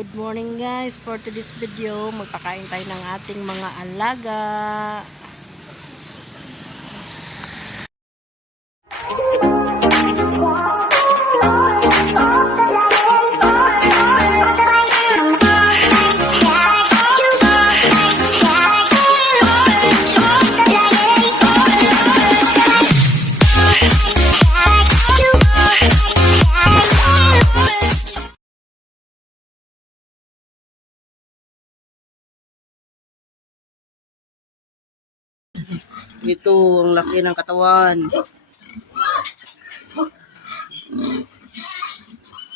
Good morning guys. For today's video, magpakain tayo ng ating mga alaga. Ito, ang laki ng katawan.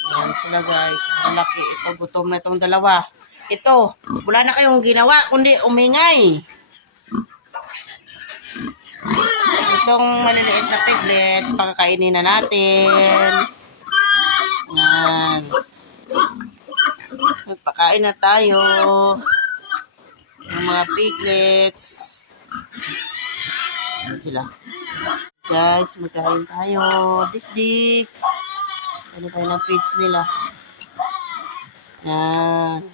Yan sila guys. Ang laki. Ito, gutom na itong dalawa. Ito, wala na kayong ginawa, kundi umingay. Itong maliliit na piglets, pakakainin na natin. Yan. Magpakain na tayo. Yung mga piglets. Yan sila. Guys, magkain tayo. Dik-dik. Ano tayo ng feeds nila. Yan.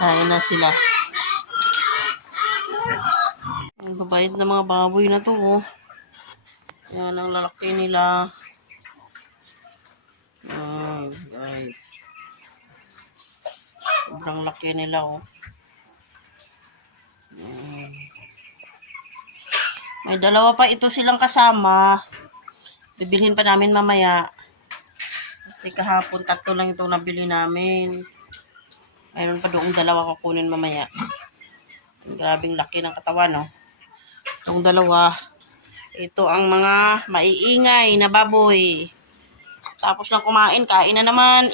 Kain na sila. Ang babait na mga baboy na to, oh. Yan ang lalaki nila. Yan, guys. Sobrang laki nila, oh. Yan. May dalawa pa ito silang kasama. Bibilhin pa namin mamaya. Kasi kahapon 3 lang itong nabili namin. Mayroon pa doong dalawa kukunin mamaya. Grabing laki ng katawan, no? Itong dalawa. Ito ang mga maiingay na baboy. Tapos lang kumain, kain na naman.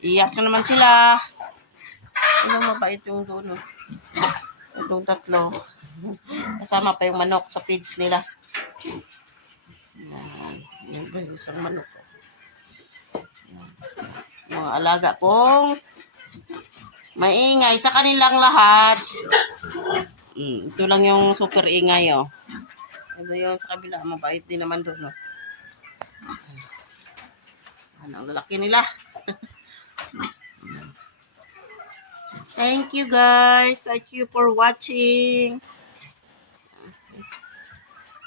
Iyak na naman sila. Ano mabait yung doon, no? Itong 3. Kasama pa yung manok sa feeds nila. Yan ba yung isang manok? Mga alaga kong maingay sa kanilang lahat. Ito lang yung super ingay, oh. Ito yung sa kabila, mabait din naman doon, no? Ang lalaki nila. Thank you guys. Thank you for watching.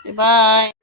Bye-bye.